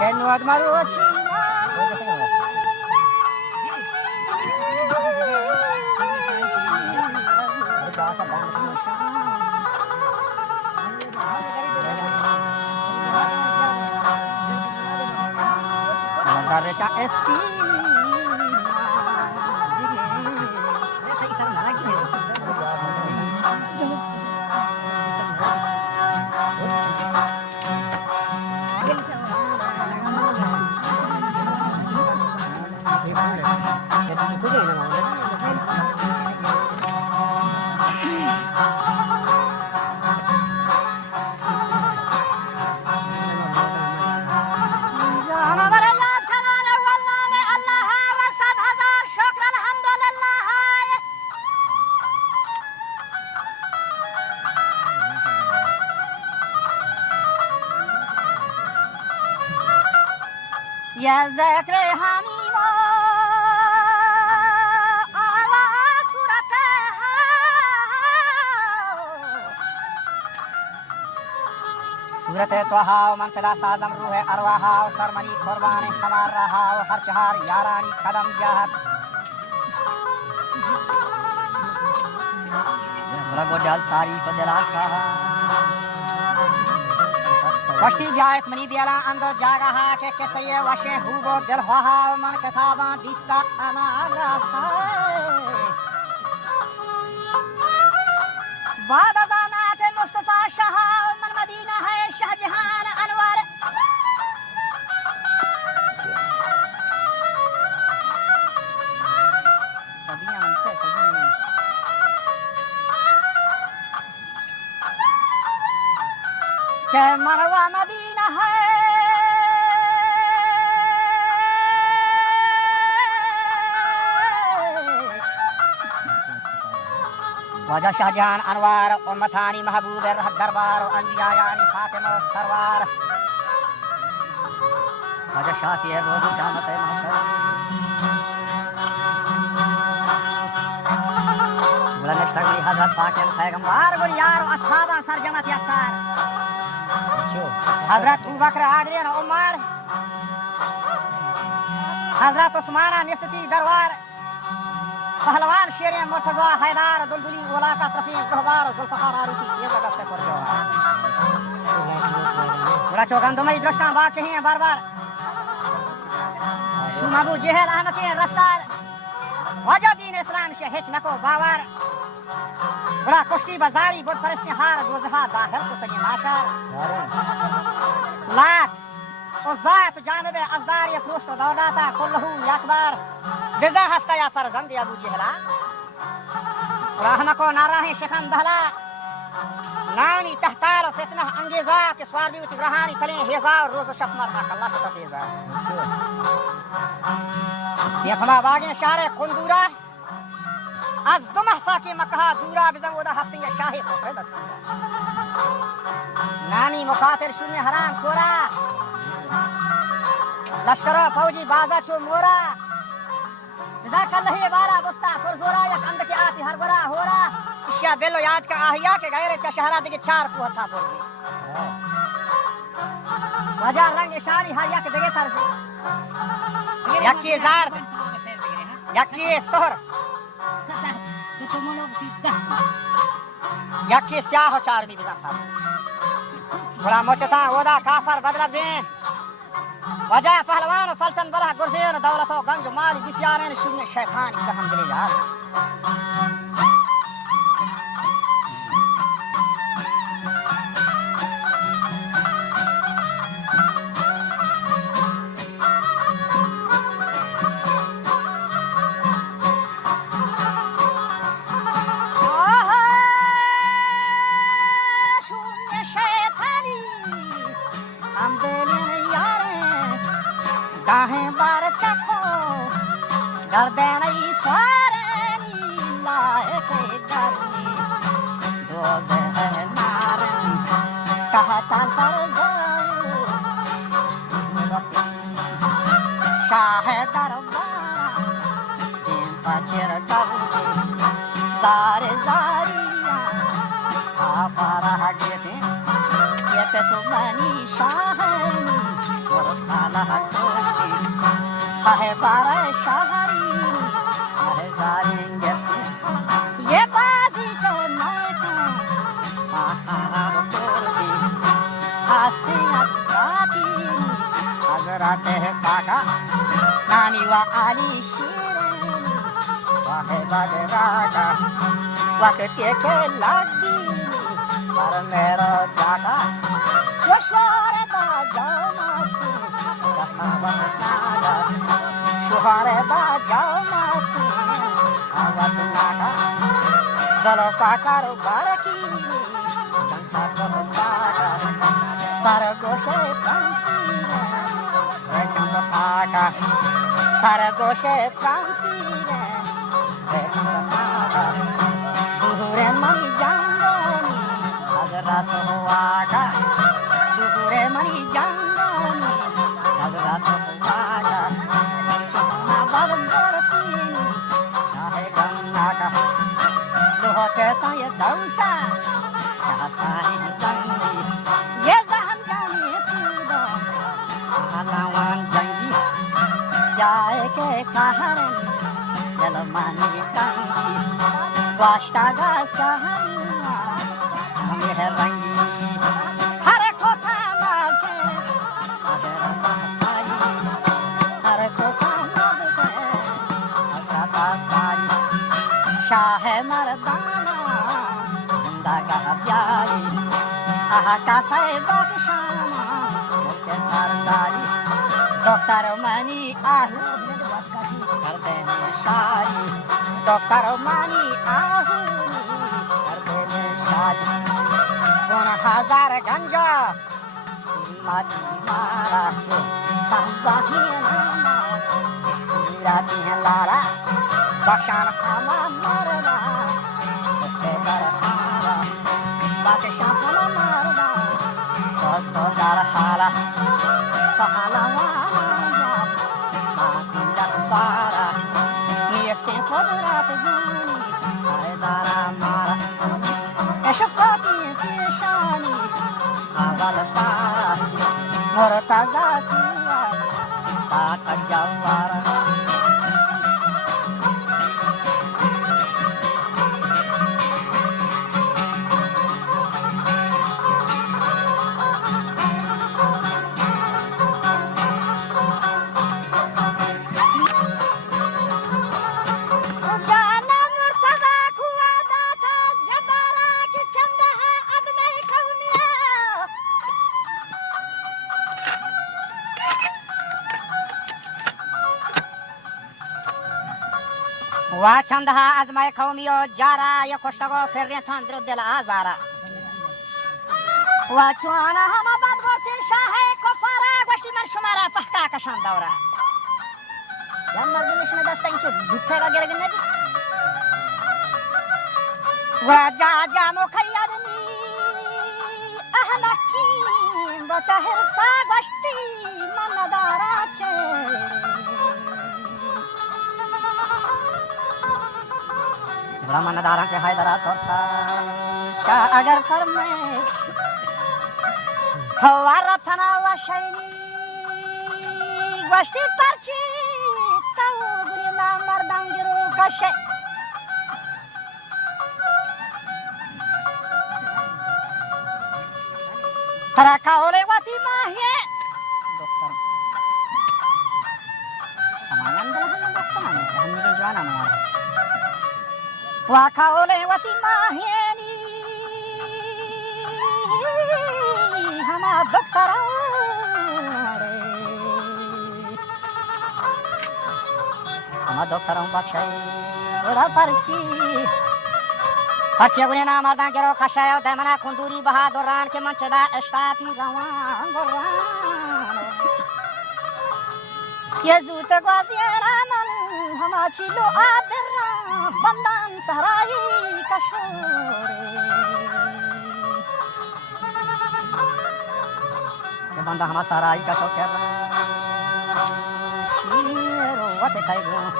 che nuot marucci Garrecha esti يا ذكر حميمة على صورتها صورت توها ومن فلا سازم روح أرواها وسرمني قربان خمار رها وهر چهار یارانی قدم جاهد ولگو دل تاریف دلاسها کشتی بیایت منی بیالا اندو جاگا ها که کسی وشه هوبو دل خواها و من کتابان دیستا انا لها بعد از آمات مصطفی شاها و من مدینه ہے شاه جهان انوار کہ مروہ مدینہ ہے وجہ شاہ جہان انوار امتانی محبوب رہت دربار انبیاء یعنی خاتم و سروار وجہ شافی روز قیامت محشر بلند اشتغلی حضرت پاک پیغمبر گل یار و اصحابہ سرجمت یکسار حضرت ابوبکر عادلین عمر حضرت عثمان نستی دربار پہلوان شیر مرتضی حیدر دلدلی ولاقہ تسیم گہوار ذوالفقار عروسی یہ جگہ سے پر جوہر بڑا چوکندمئی درشتان باغ چہین بار بار شوم ابو جہل احمدین رستار وجہ دین اسلام سے ہچ نکو باور بڑا کشتی بازاری بود فرستی ہار دوزہا داخل کو سگی ناشر لاک و ذات جانب ازدار یفروشت و دولتا کلہو یکبر بزا ہستا یا فرزند ابو جہلا رحمکو ناراہی شخن دہلا نامی تحتال و فتنہ انگیزا کے سوار بیوتی رہانی تلیں ہیزا و روز و شفمر حق اللہ کو تفیزا یہ فما باغین شہر قندورہ از دو محفا کی مکہ دورا بزن ودا ہستی شاہی خوفے دستا نامی مخاطر شونی حرام کورا لشکرہ فوجی بازا چو مورا بزا کلہی بارا بستا فرزورا یک اند کی آتی ہر برا ہورا اشیاء بیلو یاد کا آہیا کے غیر چا شہرہ دیگے چار کوہ تھا بولگی وجہ رنگ اشاری ہر یک دیگے ترزی یکی زارد یکی سہر یکی سیاہ و چار بھی بزن سب بڑا موچتا ودا کافر بدلب زین وجہ پہلوان و فلطن بلہ گرزین دولت و گنج و مالی بسیارین شون شیطانی زہم دلی یار गाहें बार चखो गर्दन सारे लाए के गर्मी दो जहर नारन कहता पर शाह दरबार दिन पचर कबूते सारे जारिया आप रह गए ये तो मनी शाह और साला कोशी है बारह शहरी है जाएंगे ये बाजी चलना कोशी हंसते आती अगर आते हैं पाका नानी व आली शीरें वाहे बगरागा वक्त के लागी पर मेरा जागा शोरे दा जाओ मस्ती आवाज नागा शोरे दा जाओ मस्ती आवाज नागा दलो पाकारो बारकी संसा को पागा सारा गोशे प्रांती रे चंद पागा सारा गोशे प्रांती रे चंद पागा दूरे मनी जांगोनी अगरा सोवागा दूरे मनी जांगोनी अगरा सोवागा चुना बालन करतीनी चाहे गंगा का लोहते तो ये दौसा सासाई संगी ये जहन जाने तूदो आलावान जंगी जाए के कहरन यलमानी कंगी वाश्तागा सहनिया हमें है रंगी हर कोठा मागे अदर पासारी हर कोठा मागे अदर पासारी शाह मर्दाना जिंदागा प्यारी आहा का साहिबाग शामा मुझे सरदारी डॉक्टर मनी आहू कर देने शारी डॉक्टर मनी आहू कर देने शारी 2000 गंजा माती मारा संबाही नामा सिराती है लारा बख्शान हमा मरदा उसके दर हारा बख्शान हमा मरदा उसके दर हारा सहाला वाला माती लबारा नियस्ते खुदरात जानी आए दारा मारा एशकाती पेशानी आवाल सारा मुर्तजा सिया ताकत जवारा وا چندها از مای قومی و جارا یا خوشتگو فرین تان درود دل آزارا و چوانا همه بدگوتی شاه کفارا گوشتی من شمارا پهکا کشان دورا یا مردمش می دسته اینکه دوپه را گرگن ندید و جا جا مخیرنی احلقین با چهر سا گوشتی من ندارا چه ब्राह्मण दारा से हैदरा तोरसा शाह अगर फरमे फवार थना वशैनी गोष्टी परची तव गुरी मा मर्दां गिरू कशे तरा काओले वाती माहिए डॉक्टर हमारे अंदर हम डॉक्टर हम के जवाना में وكاولي وتماهيني هما دكتور هما دكتور بخشي ولا پرچی غنی نامردان گرو خشای و دمنا کندوری بهادران که من چدا اشتاپی روان بران یه زوت گوازیران هما چیلو آدران بندان سرایی کشوری که بنده هما سرایی کشو کردن شیر وقت کایگون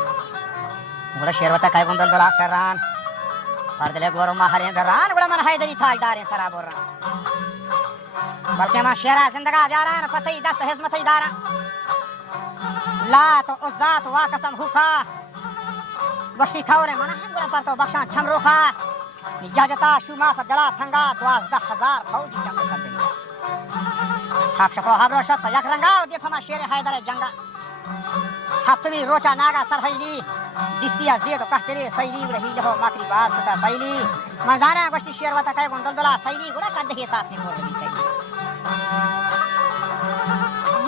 ولا شیر وقت کایگون دل دل سران پردله گورو محریم گران ولا من حیدری تاجدارین سرابوران बल्कि मां शेरा जिंदगा जारान फतई दस्त हिजमतई दारा ला तो उज्जा तो वा कसम हुफा वशी खौरे मना गुड़ा पर तो बख्शा छमरोखा निजाजता शुमा फदला थंगा 12,000 फौजी जमा कर दे खाक शको हाबरो शत यक रंगा दे फमा शेर हैदर जंगा हफ्तमी रोचा नागा सरहैली दिस्तिया जेद कहचरे सैली रही लहो माकरी बास कता सैली मजाना गश्ती शेर वता काय गोंदलदला सैली गुड़ा कद हे तासी मोर दी कई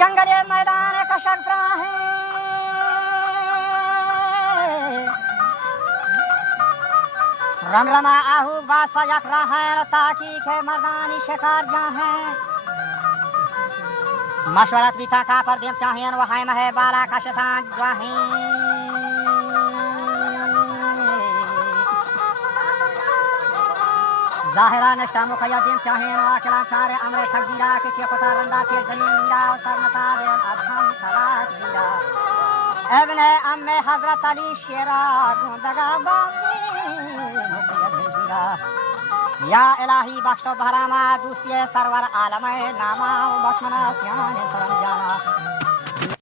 जंगले मैदान कशक प्राहे रमरमा आहू बास यक रहन ताकी के मर्दानी शिकार जाहे मशवरत भी था का पर देव चाहेन वहाय महे बाला का शतान जाहे ज़ाहिरा नश्ता मुखया देव चाहेन वाकला चारे अमरे खगीरा के चेकोता रंदा के गली मीरा और सरमता रे अधम खलाक जीरा एवने अम्मे हजरत अली शेरा गुंदगा बाबी मुखया जीरा या इलाही बख्शो बहरामा दूसरे सरवर आलम नामा बख्शना सियाने सरम जाना